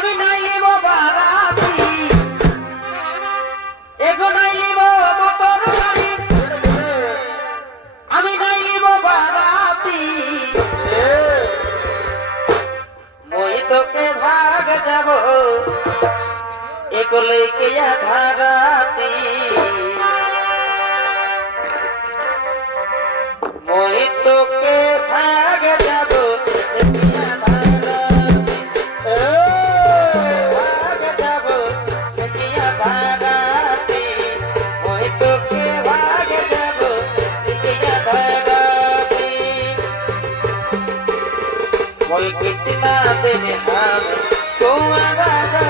আমি নাই বারাতি। এগো নাইব মটর গাড়ি আমি নাইব বারাতি। মই তোকে ভাগ যাব। এগো লইকে ধারাতি। মই তোমার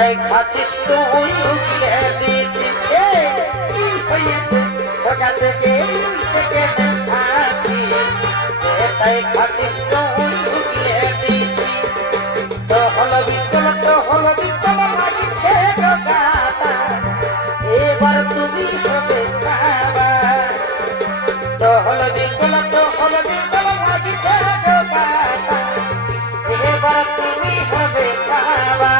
কোথায় খাচ্ছিস তো ওই উঠিয়ে দিয়েছি কি হয়েছে? সকাল থেকে থেকে আছি কোথায় খাচ্ছিস তো ওই উঠিয়ে দিয়েছি। তো হলো বিক্রম তো হলো বিক্রম লাগিছে গাতা এবার তুমি হবে বাবা তো হলো বিক্রম তো হলো বিক্রম লাগিছে গাতা এবার তুমি হবে বাবা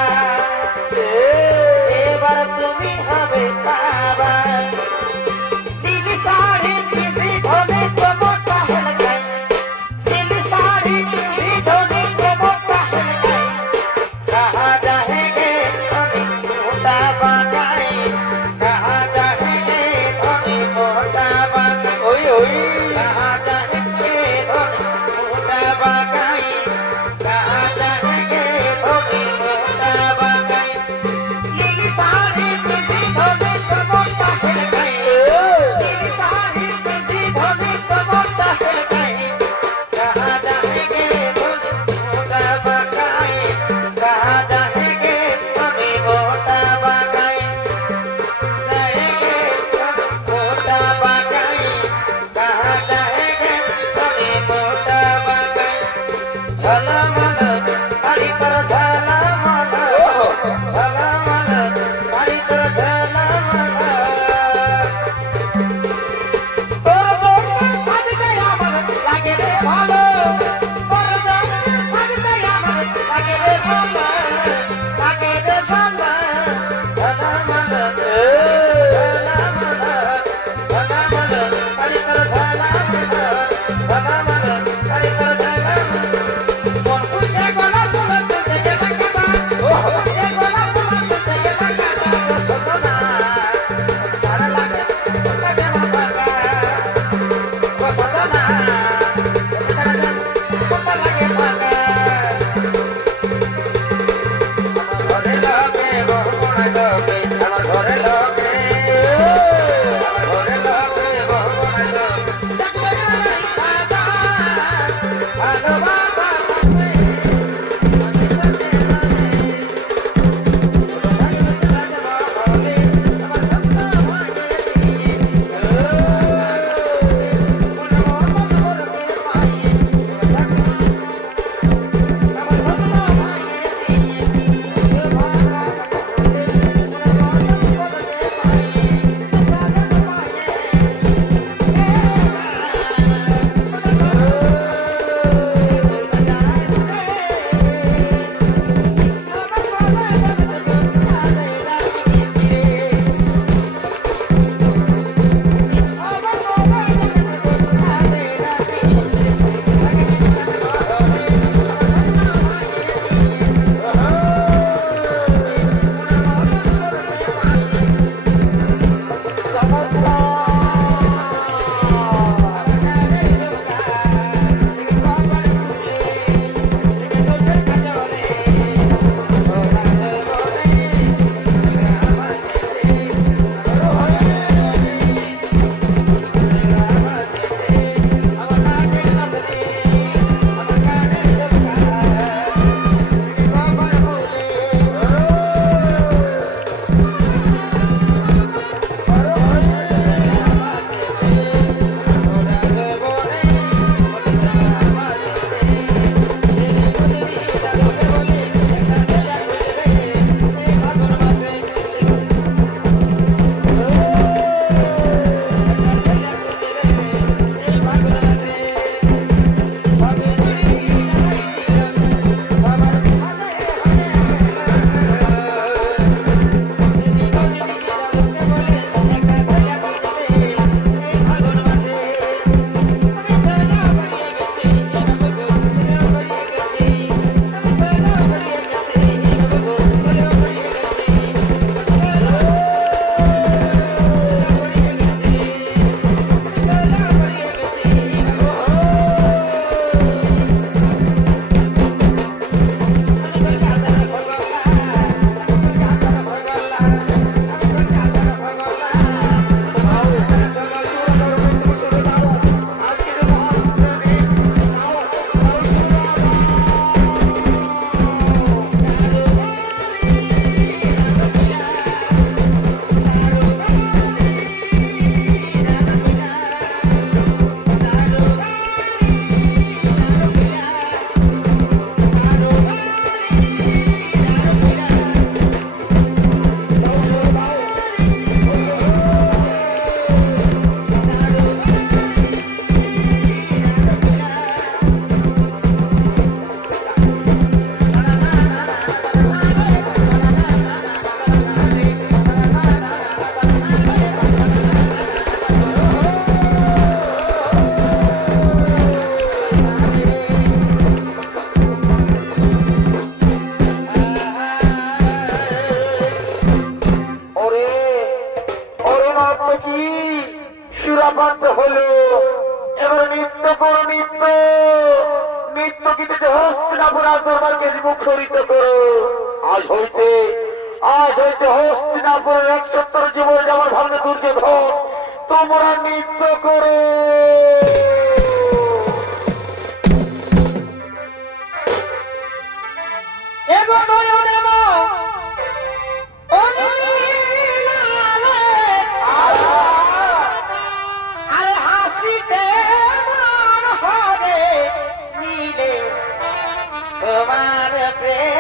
নিত্য নিত্য গীতে হস্তিনাপুর দরবারকে মুখরিত করো। আজ হইতে আজ হইতে হস্তিনাপুরের একসত্তর জীবন যেমন ভাবনা দুর্যোধন, তোমরা নৃত্য করো। এগো তোমার প্রেমে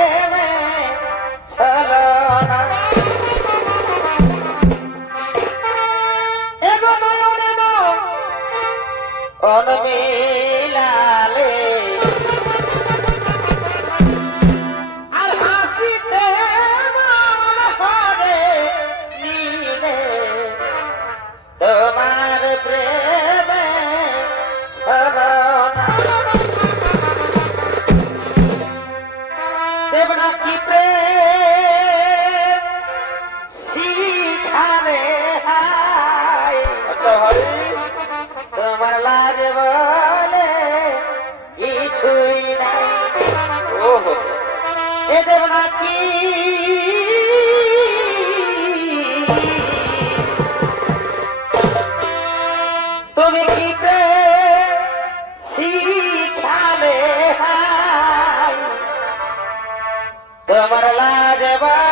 তুমি কি শিখালে তোমার লাজ বলে